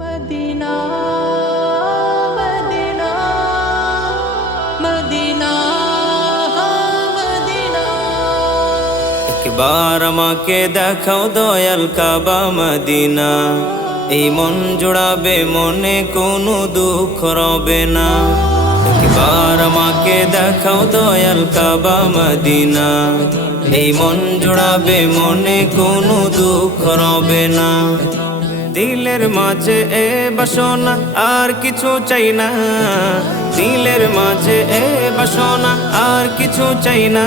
Medina Medina Medina Medina একবার আমাকে দেখাও দয়াল কাবা মদিনা, এই মন জোড়াবে মনে কোনো দুঃখ রবে না। একবার আমাকে দেখাও দয়াল কাবা মদিনা, এই মন জোড়াবে মনে কোনো দুঃখ রবে না। দিলের মাঝে এ বাসনা আর কিছু চাই না, দিলের মাঝে এ বাসনা আর কিছু চাই না।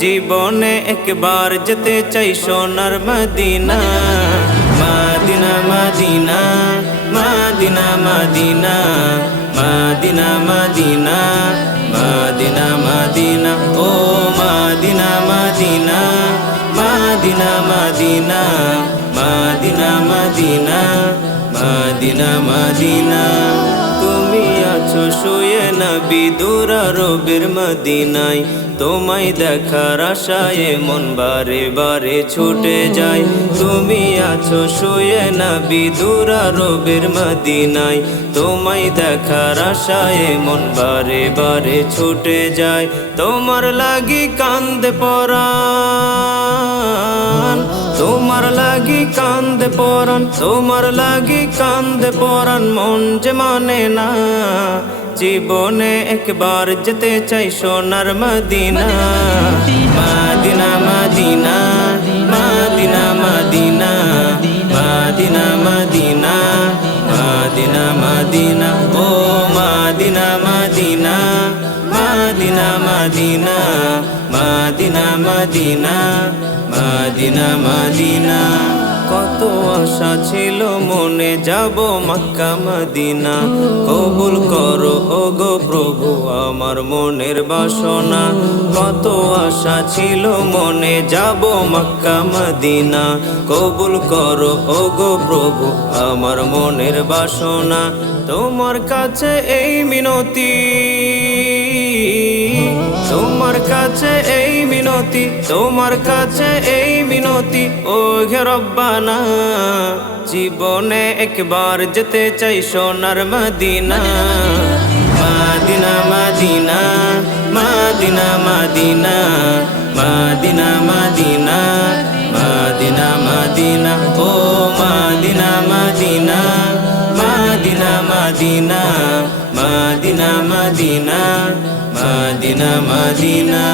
জীবনে একবার যেতে চাই সোনার Medina, Medina Medina Medina Medina Medina Medina Medina Medina ও Medina Medina Medina Medina Medina Medina Medina Medina. তুমি আছো শুয়ে নবী দুরারবের মদিনায়, তোমায় দেখার আশায় মন বারে বারে ছুটে যায়। তুমি আছো শুয়ে নবী দুরারবের মদিনায়, তোমায় দেখার আশায় মন বারে বারে ছুটে যায়। তোমার লাগি কান্দে পরাণ, তোমার লাগি কান্দে পরাণ, তোমার লাগি কান্দে পরাণ, মন যে মানে না। জীবনে একবার যেতে চাই সোনার Medina, Medina Medina Medina Medina Medina Medina Medina Medina ও Medina Medina Medina Medina Medina Medina Medina Medina. কত আশা ছিল মনে যাব মক্কা মদিনা, কবুল করো ওগো প্রভু আমার মনের বাসনা। কত আশা ছিল মনে যাব মক্কা মদিনা, কবুল করো ওগো প্রভু আমার মনের বাসনা। তোমার কাছে এই মিনতি, তোমার কাছে এই মিনতি, তোমার কাছে এই মিনতি ও হে রব্বানা। জীবনে একবার যেতে চাই সোনার Medina, Medina Medina Medina Medina Medina Medina Medina Medina ও Medina Medina Medina Medina Medina Medina Medina Medina.